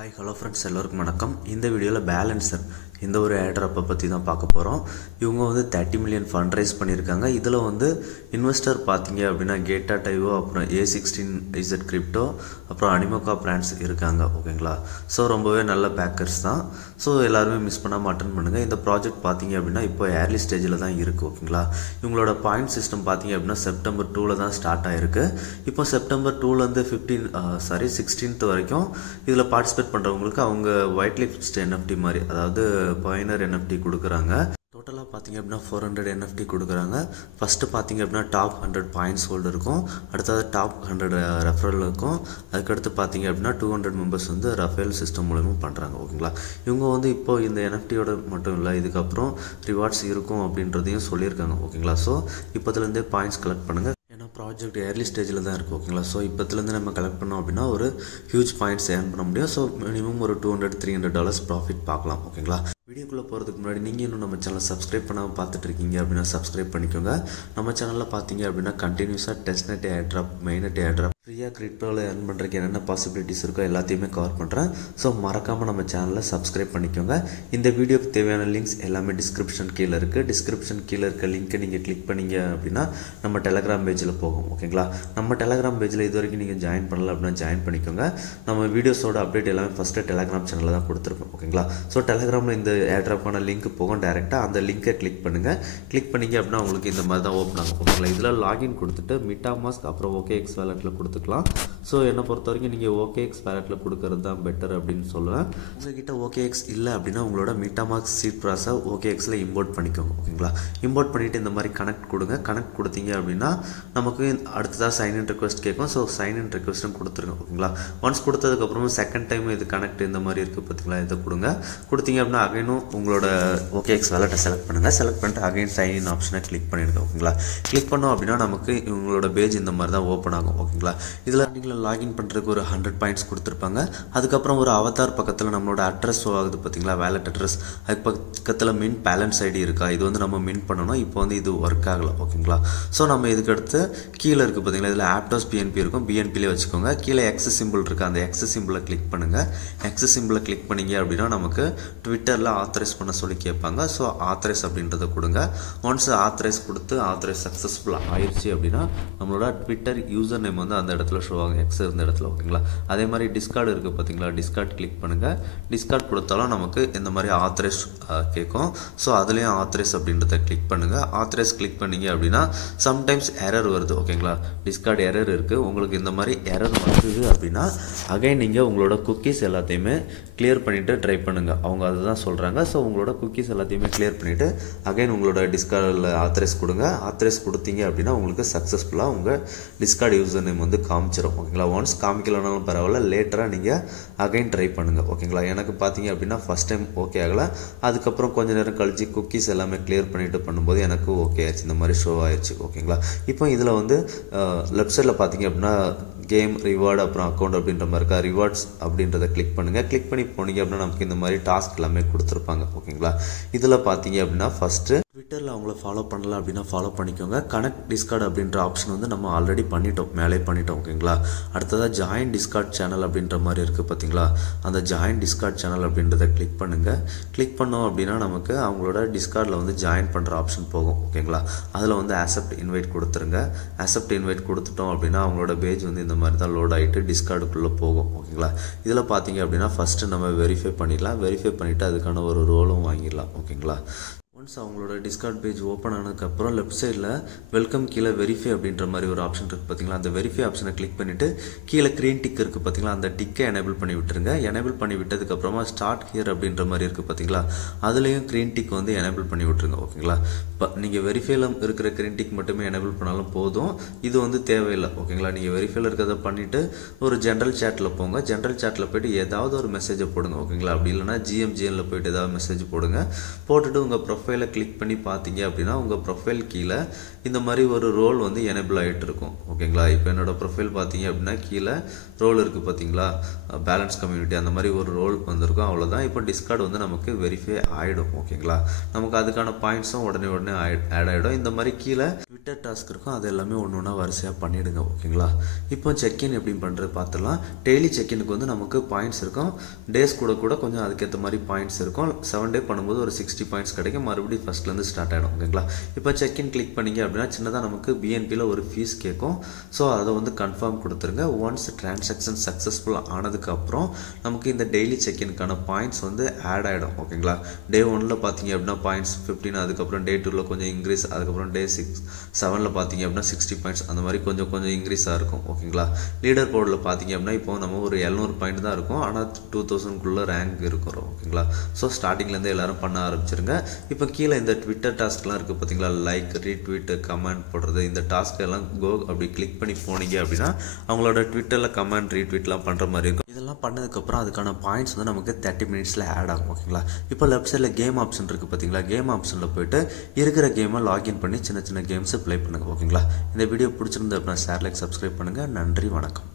Hi hello friends எல்லோருக்கும் வணக்கம். இந்த வீடியோவில் பேலன்சர் இந்த ஒரு ஏர்ட்ராப்பை பற்றி தான் பார்க்க போகிறோம். இவங்க வந்து 30 மில்லியன் ஃபண்ட் ரைஸ் பண்ணியிருக்காங்க. இதில் வந்து இன்வெஸ்டர் பார்த்தீங்க அப்படின்னா கேட்டா டைவோ, அப்புறம் A16Z கிரிப்டோ, அப்புறம் அனிமோகா பிராண்ட்ஸ் இருக்காங்க. ஓகேங்களா? ஸோ ரொம்பவே நல்ல பேக்கர்ஸ் தான். ஸோ எல்லாருமே மிஸ் பண்ணாமல் அட்டன் பண்ணுங்கள். இந்த ப்ராஜெக்ட் பார்த்தீங்க அப்படின்னா இப்போ ஏர்லி ஸ்டேஜில் தான் இருக்குது. ஓகேங்களா? இவங்களோட பாயிண்ட் சிஸ்டம் பார்த்தீங்க அப்படின்னா செப்டம்பர் 2 தான் ஸ்டார்ட் ஆகிருக்கு. இப்போ செப்டம்பர் 2லேருந்து 16th வரைக்கும் இதில் பார்ட்டிசிபேட் பண்ணுறவங்களுக்கு அவங்க ஒயிட் லிஸ்ட் NFT மாதிரி, அதாவது பாயினர் NFT கொடுக்குறாங்க. டோட்டலாக பார்த்தீங்க அப்படின்னா 400 NFT கொடுக்குறாங்க. ஃபஸ்ட்டு பார்த்தீங்க அப்படின்னா டாப் 100 பாயிண்ட்ஸ் ஹோல்டர் இருக்கும், அடுத்தது டாப் 100 ரெஃபரல் இருக்கும், அதுக்கடுத்து பார்த்தீங்க அப்படின்னா 200 மெம்பர்ஸ் வந்து ரெஃபரல் சிஸ்டம் மூலமாக பண்ணுறாங்க. ஓகேங்களா? இவங்க வந்து இப்போ இந்த NFTயோட மட்டும் இல்லை, இதுக்கப்புறம் ரிவார்ட்ஸ் இருக்கும் அப்படின்றதையும் சொல்லியிருக்காங்க. ஓகேங்களா? ஸோ இப்போதுலேருந்தே பாயிண்ட்ஸ் கலெக்ட் பண்ணுங்கள். ப்ராஜெக்ட் ஏர்லி ஸ்டேஜில் தான் இருக்குது. ஓகேங்களா? ஸோ இப்போத்துலேருந்து நம்ம கலெக்ட் பண்ணோம் அப்படின்னா ஒரு ஹியூஜ் பாயிண்ட்ஸ் ஏர்ன் பண்ண முடியும். ஸோ மினிமம் ஒரு $200-300 ப்ராஃபிட் பார்க்கலாம். ஓகேங்களா? வீடியோக்குள்ளே போகிறதுக்கு முன்னாடி நீங்கள் இன்னும் நம்ம சேனலை சப்ஸ்கிரைப் பண்ணாமல் பார்த்துட்டு இருக்கீங்க அப்படின்னா சப்ஸ்கிரைப் பண்ணிக்கோங்க. நம்ம சேனலில் பார்த்தீங்க அப்படின்னா கண்டினியூஸாக டெஸ்ட்நெட் ஏர்ட்ராப், மெயின்நெட் ஏர்ட்ராப், ஃப்ரீயாக கிரிப்டோவில் ஏர்ன் பண்ணுறதுக்கு என்னென்ன பாசிபிலிட்டிஸ் இருக்கோ எல்லாத்தையுமே கவர் பண்ணுறேன். ஸோ மறக்காமல் நம்ம சேனலை சப்ஸ்கிரைப் பண்ணிக்கோங்க. இந்த வீடியோக்கு தேவையான லிங்க்ஸ் எல்லாமே டிஸ்கிரிப்ஷன் கீழே இருக்குது. டிஸ்கிரிப்ஷன் கீழே இருக்க லிங்க்கை நீங்கள் கிளிக் பண்ணிங்க அப்படின்னா நம்ம டெலகிராம் பேஜில் போகும். ஓகேங்களா? நம்ம டெலகிராம் பேஜில் இது வரைக்கும் நீங்கள் ஜாயின் பண்ணல அப்படின்னா ஜாயின் பண்ணிக்கோங்க. நம்ம வீடியோஸோட அப்டேட் எல்லாமே ஃபஸ்ட்டு டெலகிராம் சேனலில் தான் கொடுத்துருப்போம். ஓகேங்களா? ஸோ டெலகிராமில் இந்த ஏர்ட்ராப்பான லிங்க் போகும். டேரெக்டாக அந்த லிங்கை கிளிக் பண்ணுங்கள். கிளிக் பண்ணிங்க அப்படின்னா உங்களுக்கு இந்த மாதிரி தான் ஓப்பன் ஆகும். ஓகேங்களா? இதில் லாகின் கொடுத்துட்டு MetaMask அப்புறம் OKX வேலெட்டில் கொடுத்துக்கலாம். ஸோ என்னை பொறுத்த வரைக்கும் நீங்கள் OKX வேலெட்டில் கொடுக்கறது தான் பெட்டர் அப்படின்னு சொல்லுவேன். உங்கள்கிட்ட OKX இல்லை அப்படின்னா உங்களோட MetaMask சீட் ப்ராஸை OKXல இம்போர்ட் பண்ணிக்கோங்க. ஓகேங்களா? இம்போர்ட் பண்ணிவிட்டு இந்த மாதிரி கனெக்ட் கொடுங்க. கனெக்ட் கொடுத்தீங்க அப்படின்னா நமக்கு அடுத்ததாக சைன்இன் ரிக்வெஸ்ட் கேட்கும். ஸோ சைன்இன் ரிக்வெஸ்ட்டும் கொடுத்துருங்க. ஓகேங்களா? ஒன்ஸ் கொடுத்ததுக்கப்புறமா செகண்ட் டைம் இது கனெக்ட் இந்த மாதிரி இருக்குது பார்த்தீங்களா, இதை கொடுங்க. கொடுத்தீங்க அப்படின்னா அகைனும் உங்களோட OKX வேலெட்டை செலக்ட் பண்ணுங்கள். செலக்ட் பண்ணிட்டு அகைன் சைன்இன் ஆப்ஷனை கிளிக் பண்ணிடுங்க. ஓகேங்களா? கிளிக் பண்ணோம் அப்படின்னா நமக்கு உங்களோட பேஜ் இந்த மாதிரி தான் ஓப்பன் ஆகும். ஓகேங்களா? இதில் நீங்கள் லாகின் பண்ணுறதுக்கு ஒரு 100 பாயிண்ட்ஸ் கொடுத்துருப்பாங்க. அதுக்கப்புறம் ஒரு அவதார் பக்கத்தில் நம்மளோட அட்ரஸ் ஷோ ஆகுது பார்த்தீங்களா, வேலெட் அட்ரஸ். அதுக்கு பக்கத்தில் மின் பேலன்ஸ் ஐடி இருக்கா, இது வந்து நம்ம மின் பண்ணணும். இப்போ வந்து இது ஒர்க் ஆகலை. ஓகேங்களா? ஸோ நம்ம இதுக்கு அடுத்து கீழே இருக்குது பார்த்தீங்களா, இதில் ஆப்டாஸ் BNB இருக்கும். BNBலே வச்சுக்கோங்க. கீழே எக்ஸ் சிம்பிள் இருக்குது, அந்த எக்ஸ் சிம்பிளை கிளிக் பண்ணுங்கள். எக்ஸ் சிம்பிளை கிளிக் பண்ணிங்க அப்படின்னா நமக்கு ட்விட்டரில் ஆத்தரைஸ் பண்ண சொல்லி கேட்பாங்க. ஸோ ஆத்தரைஸ் அப்படின்றத கொடுங்க. ஒன்ஸ் ஆத்தரைஸ் கொடுத்து ஆத்தரைஸ் சக்ஸஸ்ஃபுல்லாக ஆயிடுச்சு அப்படின்னா நம்மளோட ட்விட்டர் யூசர் நேம் வந்து அந்த இடத்துல ஷோ ஆகும், எக்ஸ் இருந்த இடத்துல. ஓகேங்களா? அதே மாதிரி டிஸ்கார்டு இருக்குது பார்த்தீங்களா, டிஸ்கார்ட் கிளிக் பண்ணுங்கள். டிஸ்கார்ட் கொடுத்தாலும் நமக்கு இந்த மாதிரி ஆத்தரைஸ் கேட்கும். ஸோ அதுலேயும் ஆத்தரைஸ் அப்படின்றத கிளிக் பண்ணுங்கள். ஆத்தரைஸ் கிளிக் பண்ணிங்க அப்படின்னா சம்டைம்ஸ் எரர் வருது. ஓகேங்களா? டிஸ்கார்ட் எரர் இருக்குது. உங்களுக்கு இந்த மாதிரி எரர் வந்தது அப்படின்னா அகைன் நீங்கள் உங்களோட குக்கீஸ் எல்லாத்தையுமே கிளியர் பண்ணிவிட்டு ட்ரை பண்ணுங்கள். அவங்க அதுதான் சொல்கிறாங்க. ஸோ உங்களோட குக்கீஸ் எல்லாத்தையுமே கிளியர் பண்ணிவிட்டு அகைன் உங்களோட டிஸ்கார்டில் ஆத்தரைஸ் கொடுங்க. ஆத்தரைஸ் கொடுத்தீங்க அப்படின்னா உங்களுக்கு சக்ஸஸ்ஃபுல்லாக உங்கள் டிஸ்கார்ட் யூசர் நேம் வந்து காமிச்சிடும். ஓகேங்களா? ஒன்ஸ் காமிக்கலனாலும் பரவாயில்ல, லேட்டராக நீங்கள் அகைன் ட்ரை பண்ணுங்கள். ஓகேங்களா? எனக்கு பார்த்தீங்க அப்படின்னா ஃபஸ்ட் டைம் ஓகே ஆகலை. அதுக்கப்புறம் கொஞ்சம் நேரம் கழிச்சு குக்கீஸ் எல்லாமே கிளியர் பண்ணிவிட்டு பண்ணும்போது எனக்கு ஓகே ஆயிடுச்சு, இந்த மாதிரி ஷோ ஆயிடுச்சு. ஓகேங்களா? இப்போ இதில் வந்து லெஃப்ட் சைடில் பார்த்தீங்க அப்படின்னா கேம், ரிவார்டு, அப்புறம் அக்கௌண்ட் அப்படின்ற மாதிரி இருக்கா. ரிவார்ட்ஸ் அப்படின்றத கிளிக் பண்ணுங்கள். கிளிக் பண்ணி போனீங்க அப்படின்னா நமக்கு இந்த மாதிரி டாஸ்க் எல்லாமே கொடுத்துருப்பாங்க. ஓகேங்களா? இதில் பார்த்தீங்க அப்படின்னா ஃபஸ்ட்டு ட்விட்டரில் அவங்கள ஃபாலோ பண்ணல அப்படின்னா ஃபாலோ பண்ணிக்கோங்க. கனெக்ட் டிஸ்கார்ட் அப்படின்ற ஆப்ஷன் வந்து நம்ம ஆல்ரெடி பண்ணிட்டோம், மேலே பண்ணிட்டோம். ஓகேங்களா? அடுத்ததாக ஜாயின் டிஸ்கார்ட் சேனல் அப்படின்ற மாதிரி இருக்குது பார்த்தீங்களா, அந்த ஜாயின் டிஸ்கார்ட் சேனல் அப்படின்றத கிளிக் பண்ணுங்கள். கிளிக் பண்ணோம் அப்படின்னா நமக்கு அவங்களோட டிஸ்கார்டில் வந்து ஜாயின் பண்ணுற ஆப்ஷன் போகும். ஓகேங்களா? அதில் வந்து அக்செப்ட் இன்வைட் கொடுத்துருங்க. அக்செப்ட் இன்வைட் கொடுத்துட்டோம் அப்படின்னா அவங்களோட பேஜ் வந்து இந்த மாதிரி தான் லோட் ஆகிட்டு டிஸ்கார்டுக்குள்ளே போகும். ஓகேங்களா? இதில் பார்த்தீங்க அப்படின்னா ஃபஸ்ட்டு நம்ம வெரிஃபை பண்ணிடலாம். வெரிஃபை பண்ணிவிட்டு அதுக்கான ஒரு ரோலும் வாங்கிடலாம். ஓகேங்களா? ஒன்ஸ் அவங்களோட டிஸ்கார்ட் பேஜ் ஓப்பன் ஆனதுக்கப்புறம் லெஃப்ட் சைடில் வெல்கம் கீழே வெரிஃபை அப்படின்ற மாதிரி ஒரு ஆப்ஷன் இருக்குது பார்த்தீங்களா, அந்த வெரிஃபை ஆப்ஷனை கிளிக் பண்ணிவிட்டு கீழே க்ரீன் டிக் இருக்குது பார்த்தீங்களா, அந்த டிக்கை எனேபிள் பண்ணி விட்டுருங்க. எனேபிள் பண்ணி விட்டதுக்கப்புறமா ஸ்டார்ட் ஹியர் அப்படின்ற மாதிரி இருக்குது பார்த்தீங்களா, அதுலேயும் க்ரீன் டிக் வந்து எனேபிள் பண்ணி விட்டுருங்க. ஓகேங்களா? இப்போ நீங்கள் வெரிஃபைல இருக்கிற க்ரீன் டிக் மட்டுமே எனேபிள் பண்ணாலும் போதும், இது வந்து தேவையில்லை. ஓகேங்களா? நீங்கள் வெரிஃபைல இருக்கிறத பண்ணிவிட்டு ஒரு ஜென்ரல் சேட்டில் போங்க. ஜென்ரல் சேட்டில் போய்ட்டு ஏதாவது ஒரு மெசேஜை போடுங்க. ஓகேங்களா? அப்படி இல்லைனா GMGNல போய்ட்டு ஏதாவது மெசேஜ் போடுங்க. போட்டுட்டு உங்கள் ப்ரொஃபைல் ப்ரொஃபைலை கிளிக் பண்ணி பார்த்தீங்க அப்படின்னா உங்கள் ப்ரொஃபைல் கீழே இந்த மாதிரி ஒரு ரோல் வந்து எனேபிள் ஆகிட்டு இருக்கும். ஓகேங்களா, இப்போ என்னோடய ப்ரொஃபைல் பார்த்தீங்க அப்படின்னா கீழே ரோல் இருக்குது பார்த்தீங்களா, பேலன்ஸ் கம்யூனிட்டி அந்த மாதிரி ஒரு ரோல் வந்திருக்கும். அவ்வளோதான். இப்போ டிஸ்கார்டு வந்து நமக்கு வெரிஃபை ஆகிடும். ஓகேங்களா, நமக்கு அதுக்கான பாயிண்ட்ஸும் உடனே ஆட் ஆகிடும். இந்த மாதிரி கீழே ட்விட்டர் டாஸ்க் இருக்கும், அது எல்லாமே ஒன்று ஒன்றா வரிசையாக பண்ணிவிடுங்க. ஓகேங்களா, இப்போ செக்இன் எப்படி பண்ணுறது பார்த்துலாம். டெய்லி செக்இனுக்கு வந்து நமக்கு பாயிண்ட்ஸ் இருக்கும். டேஸ் கூட கொஞ்சம் அதுக்கேற்ற மாதிரி பாயிண்ட்ஸ் இருக்கும். 7 டே பண்ணும்போது ஒரு 60 பாயிண்ட்ஸ் கிடைக்கும். மறுபடியும் ஃபஸ்ட்லேருந்து ஸ்டார்ட் ஆகிடும். ஓகேங்களா, இப்போ செக்இன் கிளிக் பண்ணிங்க அப்படின்னா சின்னதாக நமக்கு பிஎன்பியில் ஒரு ஃபீஸ் கேட்கும். ஸோ அதை வந்து கன்ஃபார்ம் கொடுத்துருங்க. ஒன்ஸ் டிரான்சாக்ஷன் சக்ஸஸ்ஃபுல் ஆனதுக்கப்புறம் நமக்கு இந்த டெய்லி செக்இனுக்கான பாயிண்ட்ஸ் வந்து ஆட் ஆகிடும். ஓகேங்களா, டே 1ல் பார்த்தீங்க அப்படின்னா பாயிண்ட்ஸ் 15, அதுக்கப்புறம் டே 2ல் கொஞ்சம் இன்க்ரீஸ், அதுக்கப்புறம் டே 7ல் பார்த்தீங்க அப்படின்னா 60 பாயிண்ட்ஸ் அந்த மாதிரி கொஞ்சம் இன்க்ரீஸாக இருக்கும். ஓகேங்களா, லீடர் போர்டில் பார்த்தீங்க அப்படின்னா இப்போ நம்ம ஒரு 700 பாயிண்ட் தான் இருக்கும். ஆனால் 2000க்குள்ளே ரேங்க் இருக்கும். ஓகேங்களா, ஸோ ஸ்டார்டிங்லேருந்து எல்லாரும் பண்ண ஆரம்பிச்சிருங்க. இப்போ கீழே இந்த ட்விட்டர் டாஸ்க்லாம் இருக்குது பார்த்தீங்களா, லைக், ரீட்வீட், கமெண்ட் போடுறது, இந்த டாஸ்க் எல்லாம் அப்படி கிளிக் பண்ணி போனீங்க அப்படின்னா அவங்களோட ட்விட்டரில் கமெண்ட் ரீட்வீட்லாம் பண்ணுற மாதிரி இருக்கும். இதெல்லாம் பண்ணதுக்கப்புறம் அதுக்கான பாயிண்ட்ஸ் வந்து நமக்கு 30 மினிட்ஸில் ஆட் ஆகும். ஓகேங்களா, இப்போ லெஃப்ட் சைடில் கேம் ஆப்ஷன் இருக்குது பார்த்தீங்களா, கேம் ஆப்ஷனில் போய்ட்டு இருக்கிற கேமை லாகின் பண்ணி சின்ன கேம்ஸை ப்ளே பண்ணுங்கள். ஓகேங்களா, இந்த வீடியோ பிடிச்சிருந்தா அப்படின்னா ஷேர், லைக், சப்ஸ்கிரைப் பண்ணுங்கள். நன்றி, வணக்கம்.